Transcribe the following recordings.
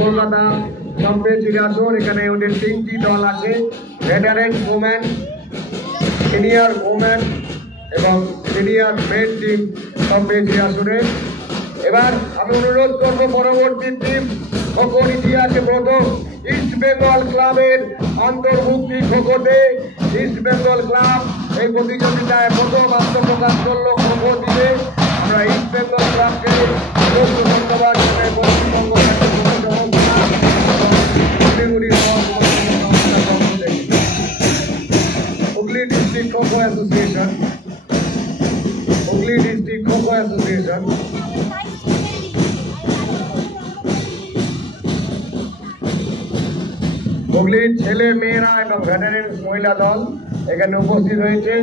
কলকাতা সম্প্রীতি আসর। এখানে ওদের 3টি দল আছে, ভেটারেন ওমেন, সিনিয়র ওমেন এবং সিনিয়র মেন টিম সম্প্রীতি আসরে। এবার আমি অনুরোধ করব পরবর্তী টিম খোখো ইতিহাসে প্রথম ইস্ট বেঙ্গল ক্লাবের অন্তর্ভুক্তি খোখোতে ইস্ট বেঙ্গল ক্লাব এই প্রতিযোগিতায় প্রথম আত্মপ্রকাশ করলো খোখো দিয়ে। আমরা ইস্ট বেঙ্গল ক্লাবকে ধন্যবাদ জানাই। Paschimbanga Hooghly district kho kho association, Hooghly district kho kho association হুগলির ছেলে মেয়েরা এবং ভেটারেন মহিলা দল এখানে উপস্থিত হয়েছে।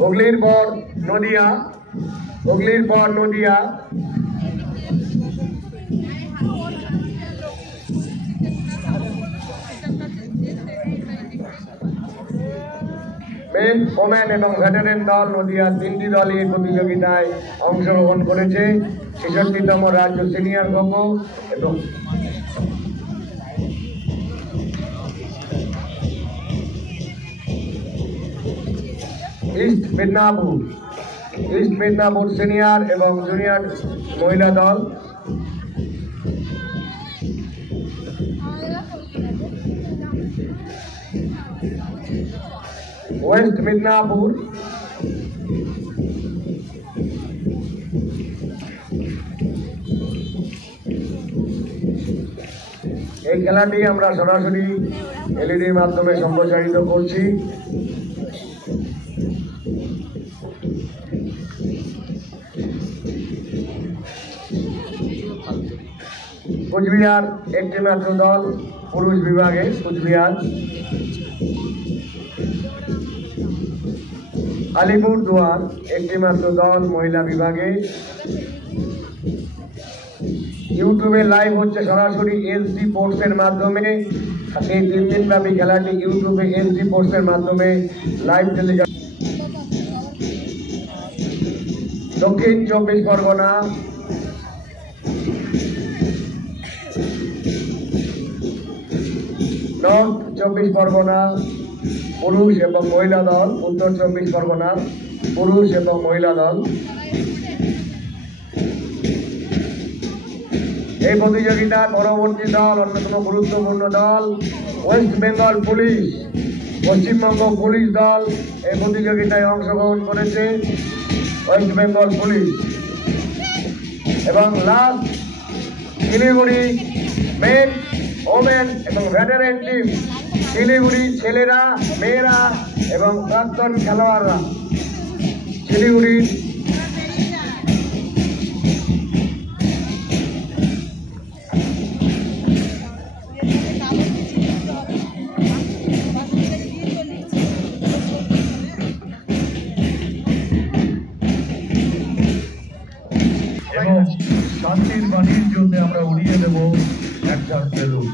হুগলির পর নদিয়া, হুগলির পর নদিয়া, মেন ওমেন এবং ভেটারেন দল নদিয়া 3টি দলই এই প্রতিযোগিতায় অংশগ্রহণ করেছে। 66তম রাজ্য সিনিয়র খোখো এবং ইস্ট মিদনাপুর সিনিয়র এবং জুনিয়র মহিলা দল। ওয়েস্ট মিদনাপুর এই খেলাটি আমরা সরাসরি এলইডির মাধ্যমে সম্প্রচারিত করছি। কুচবিহার একটি মাত্র দল পুরুষ বিভাগে, কুচবিহার। আলিপুরদুয়ার একটি মাত্র দল মহিলা বিভাগে। ইউটিউবে লাইভ হচ্ছে সরাসরি এসডি স্পোর্টসের মাধ্যমে। এই 3 দিনব্যাপী খেলাটি ইউটিউবে এসডি স্পোর্টসের মাধ্যমে লাইভ টেলিকাস্ট। দক্ষিণ 24 পরগনা, নর্থ 24 পরগনা পুরুষ এবং মহিলা দল, উত্তর 24 পরগনা পুরুষ এবং মহিলা দল। এই প্রতিযোগিতার পরবর্তী দল, অন্যতম গুরুত্বপূর্ণ দল West Bengal police, Paschimbanga police দল এই প্রতিযোগিতায় অংশগ্রহণ করেছে। ওয়েস্ট বেঙ্গল পুলিশ এবং লাস্ট শিলিগুড়ি মেন ওমেন এবং ভেটারেন টিম, শিলিগুড়ি ছেলেরা মেয়েরা এবং প্রাক্তন খেলোয়াড়রা। শিলিগুড়ি এবং শান্তির বাণীর জন্য আমরা উড়িয়ে দেব একটা বেলুন।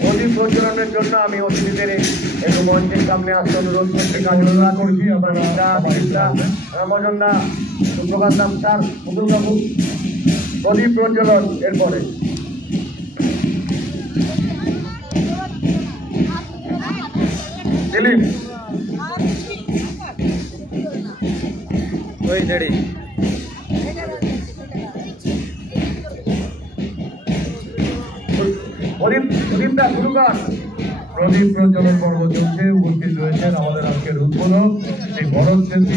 প্রদীপ প্রজ্বলনের জন্য আমি অতিথিদের একটু মঞ্চের সামনে আসতে অনুরোধ করছি। কাজলা করছি রামচন্দা সুপ্রভাত দাম স্যার, মুকুল বাবু, প্রদীপ প্রজ্বলন এরপরে। দিলীপ ওই রেডি। প্রদীপদা শুরু কর। প্রদীপ প্রজ্বলন পর্ব চলছে। উপস্থিত রয়েছেন আমাদের আজকের উদ্বোধক শ্রী ভরত সেনজি।